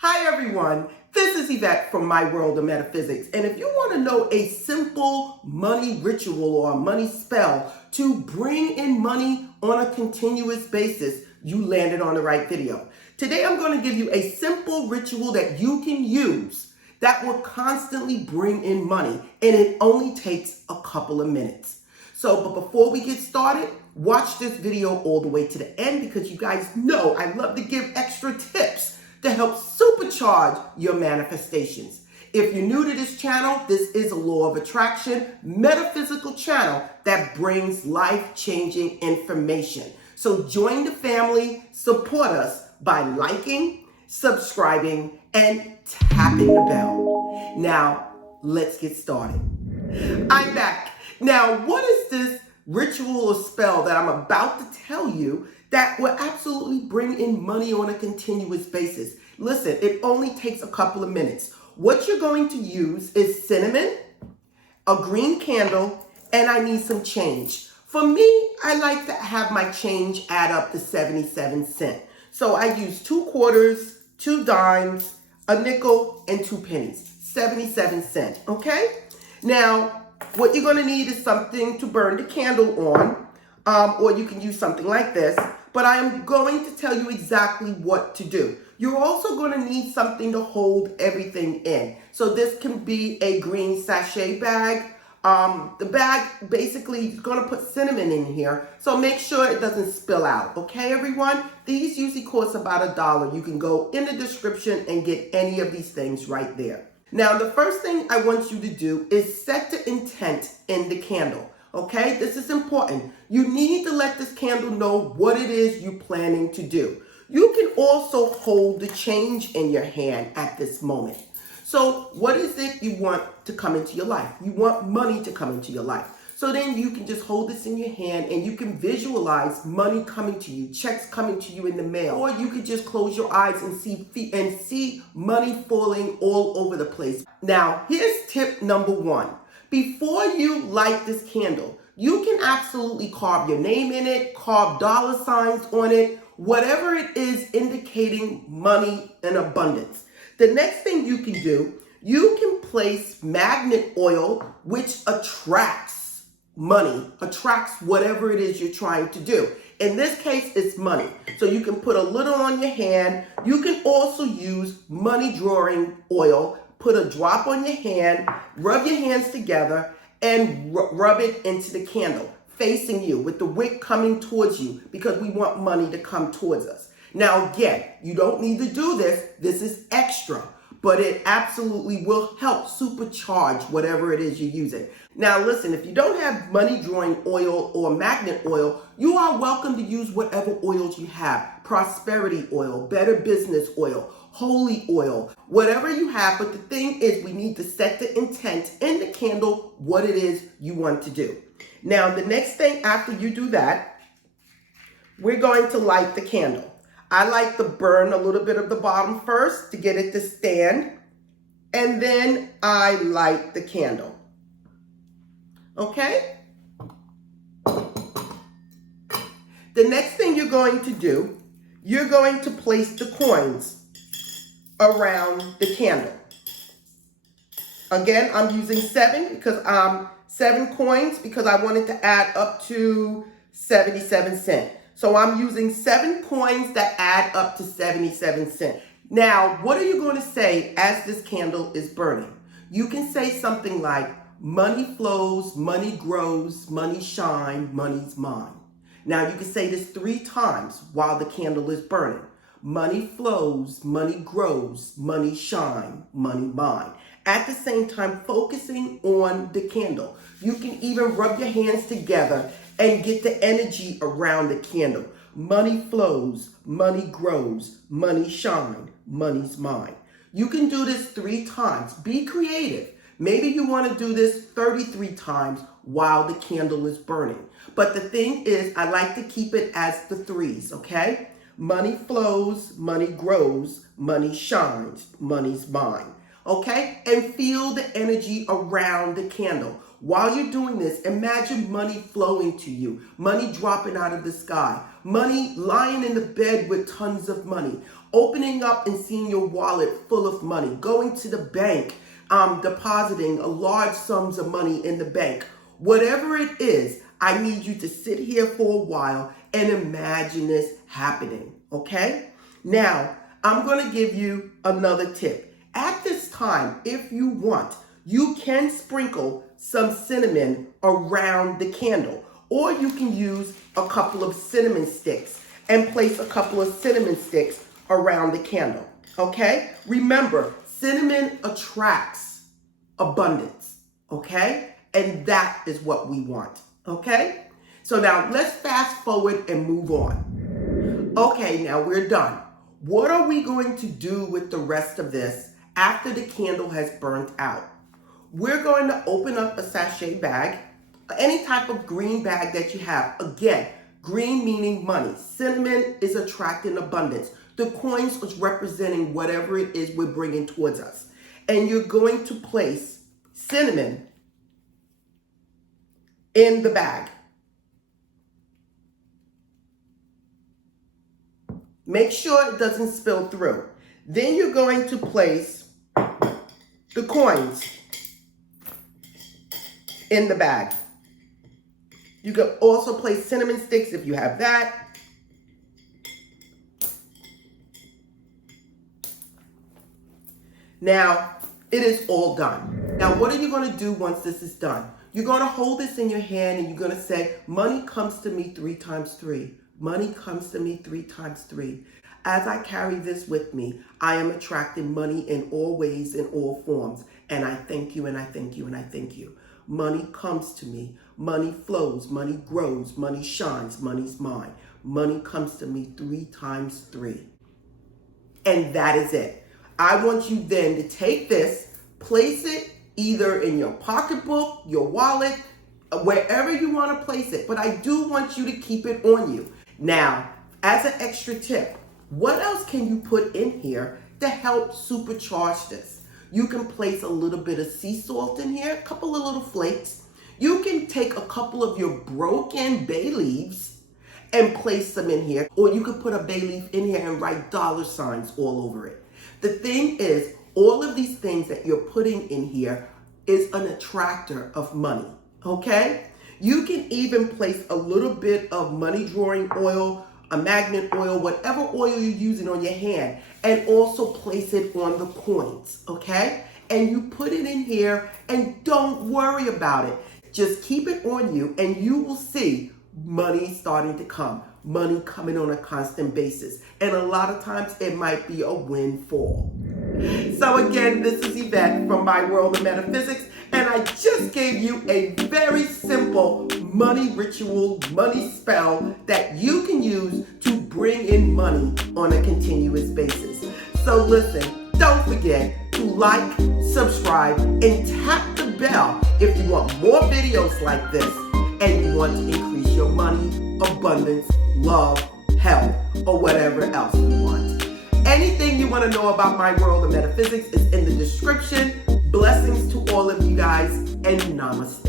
Hi everyone, this is Yvette from My World of Metaphysics, and if you want to know a simple money ritual or a money spell to bring in money on a continuous basis, you landed on the right video. Today I'm going to give you a simple ritual that you can use that will constantly bring in money, and it only takes a couple of minutes. But before we get started, watch this video all the way to the end because you guys know I love to give extra tips to help supercharge your manifestations. If you're new to this channel, this is a law of attraction, metaphysical channel that brings life-changing information. So join the family, support us by liking, subscribing, and tapping the bell. Now, let's get started. I'm back. Now, what is this ritual or spell that I'm about to tell you that will absolutely bring in money on a continuous basis? Listen, it only takes a couple of minutes. What you're going to use is cinnamon, a green candle, and I need some change. For me, I like to have my change add up to 77 cents. So I use 2 quarters, 2 dimes, a nickel, and 2 pennies. 77 cents, okay? Now, what you're going to need is something to burn the candle on, or you can use something like this, but I am going to tell you exactly what to do. You're also going to need something to hold everything in. So this can be a green sachet bag. The bag basically is going to put cinnamon in here, so make sure it doesn't spill out. Okay, everyone? These usually cost about $1. You can go in the description and get any of these things right there. Now, the first thing I want you to do is set the intent in the candle, okay? This is important. You need to let this candle know what it is you're planning to do. You can also hold the change in your hand at this moment. So what is it you want to come into your life? You want money to come into your life. So then you can just hold this in your hand and you can visualize money coming to you, checks coming to you in the mail. Or you could just close your eyes and see money falling all over the place. Now, here's tip number 1. Before you light this candle, you can absolutely carve your name in it, carve dollar signs on it, whatever it is indicating money and abundance. The next thing you can do, you can place magnet oil, which attracts money, attracts whatever it is you're trying to do. In this case, it's money. So you can put a little on your hand. You can also use money drawing oil, put a drop on your hand, rub your hands together, and rub it into the candle, facing you, with the wick coming towards you, because we want money to come towards us. Now, again, you don't need to do this. This is extra, but it absolutely will help supercharge whatever it is you're using. Now, listen, if you don't have money drawing oil or magnet oil, you are welcome to use whatever oils you have. Prosperity oil, better business oil, holy oil, whatever you have. But the thing is, we need to set the intent in the candle, what it is you want to do. Now, the next thing after you do that, we're going to light the candle. I like to burn a little bit of the bottom first to get it to stand, and then I light the candle. Okay? The next thing you're going to do, you're going to place the coins around the candle. Again, I'm using 7 coins because I wanted to add up to 77 cents. So I'm using 7 coins that add up to 77 cents. Now, what are you going to say as this candle is burning? You can say something like, money flows, money grows, money shine, money's mine. Now, you can say this 3 times while the candle is burning. Money flows, money grows, money shine, money mine. At the same time, focusing on the candle. You can even rub your hands together and get the energy around the candle. Money flows, money grows, money shine, money's mine. You can do this 3 times. Be creative. Maybe you want to do this 33 times while the candle is burning. But the thing is, I like to keep it as the 3s, okay? Money flows, money grows, money shines, money's mine. Okay? And feel the energy around the candle. While you're doing this, imagine money flowing to you, money dropping out of the sky, money lying in the bed with tons of money, opening up and seeing your wallet full of money, going to the bank, depositing large sums of money in the bank. Whatever it is, I need you to sit here for a while and imagine this happening, okay? Now, I'm going to give you another tip. At this time, if you want, you can sprinkle some cinnamon around the candle, or you can use a couple of cinnamon sticks and place a couple of cinnamon sticks around the candle, okay? Remember, cinnamon attracts abundance, okay? And that is what we want, okay? So now let's fast forward and move on. Okay, now we're done. What are we going to do with the rest of this after the candle has burnt out? We're going to open up a sachet bag, any type of green bag that you have. Again, green meaning money. Cinnamon is attracting abundance. The coins is representing whatever it is we're bringing towards us. And you're going to place cinnamon in the bag. Make sure it doesn't spill through. Then you're going to place the coins in the bag. You can also place cinnamon sticks if you have that. Now, it is all done. Now, what are you going to do once this is done? You're going to hold this in your hand and you're going to say, money comes to me 3 times 3. Money comes to me 3 times 3. As I carry this with me, I am attracting money in all ways, in all forms. And I thank you, and I thank you, and I thank you. Money comes to me. Money flows. Money grows. Money shines. Money's mine. Money comes to me 3 times 3. And that is it. I want you then to take this, place it either in your pocketbook, your wallet, wherever you want to place it. But I do want you to keep it on you. Now, as an extra tip, what else can you put in here to help supercharge this? You can place a little bit of sea salt in here, a couple of little flakes. You can take a couple of your broken bay leaves and place them in here. Or you could put a bay leaf in here and write $signs all over it. The thing is, all of these things that you're putting in here is an attractor of money, okay? You can even place a little bit of money drawing oil, a magnet oil, whatever oil you're using on your hand, and also place it on the coins, okay? And you put it in here and don't worry about it. Just keep it on you and you will see money starting to come, money coming on a constant basis. And a lot of times it might be a windfall. So again, this is Yvette from My World of Metaphysics, and I just gave you a very simple money ritual, money spell that you can use to bring in money on a continuous basis. So listen, don't forget to like, subscribe, and tap the bell if you want more videos like this and you want to increase your money, abundance, love, health, or whatever else you want. Anything you want to know about My World of Metaphysics is in the description. Blessings to all of you guys, and namaste.